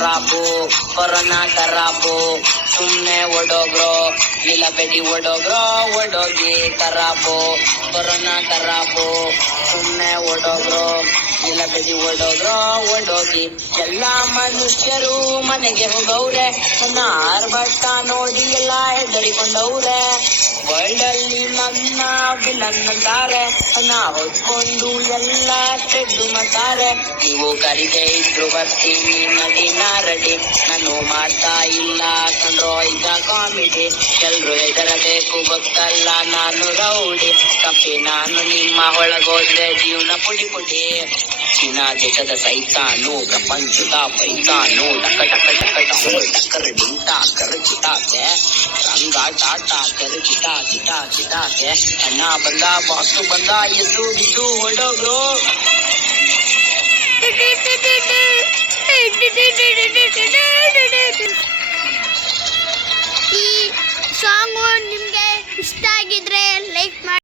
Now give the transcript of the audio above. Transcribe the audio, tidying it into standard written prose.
ಖರಾಬು corona ಖರಾಬು ಸುಮ್ನೆ ಓಡೋಗ್ರೋ ಇಲ್ಲ ಬೆಡಿ ಓಡೋಗಿ ಖರಾಬು corona ಖರಾಬು ಸುಮ್ನೆ ಓಡೋಗ್ರೋ ಇಲ್ಲ ಬೆಡಿ ಓಡೋಗಿ ಎಲ್ಲಾ ಮನುಷ್ಯರು ಮನೆಗೆ ಹೋಗವ್ರೆ ನನ್ನ ಆರ್ಭಟ ನೋಡಿ ಎಲ್ಲ ಹೆದರಿಕೊಂಡವ್ರೆ ವರ್ಲ್ಡ್ ಅಲ್ಲಿ ನನ್ನ ವಿಲನ್ ಅಂತಾರೆ ನನ್ನ ಹೊತ್ಕೊಂಡು ಎಲ್ಲ ತೆಗೆದು ಮಾಡ್ತಾರೆ ನೀವು ಕರಿದೆ ಇದ್ರು ಬರ್ತೀನಿ ನದಿನ ರೆಡಿ ನಾನು ಮಾಡ್ತಾ ಇಲ್ಲ ಕಂಡ್ರೋ ಈಗ ಕಾಮಿಡಿ ಎಲ್ರು ಹೆದರಬೇಕು ಗೊತ್ತಲ್ಲ ನಾನು ರೌಡಿ ಕಪ್ಪಿ ನಾನು ನಿಮ್ಮ ಒಳಗೋದ್ರೆ ಜೀವನ ಪುಡಿ ಚೀನಾ ದೇಶದ ಸೈತಾನು ಪ್ರಪಂಚದ ಪೈತಾನು ಟಕ್ಕರ್ ಡಿಂಟಾಕರ್ ಚಿಟಾಕೆ ರಂಗ ಟಾಟಾಕರ್ ಚಿಟಾಕೆ ಅಣ್ಣ ಬಂದ ಬಾಸು ಬಂದ ಎದ್ದು ಬಿದ್ದು ಹೊಡೋಗ್ರು ಈ ಸಾಂಗು ನಿಮ್ಗೆ ಇಷ್ಟ ಆಗಿದ್ರೆ ಲೈಕ್ ಮಾಡಿ.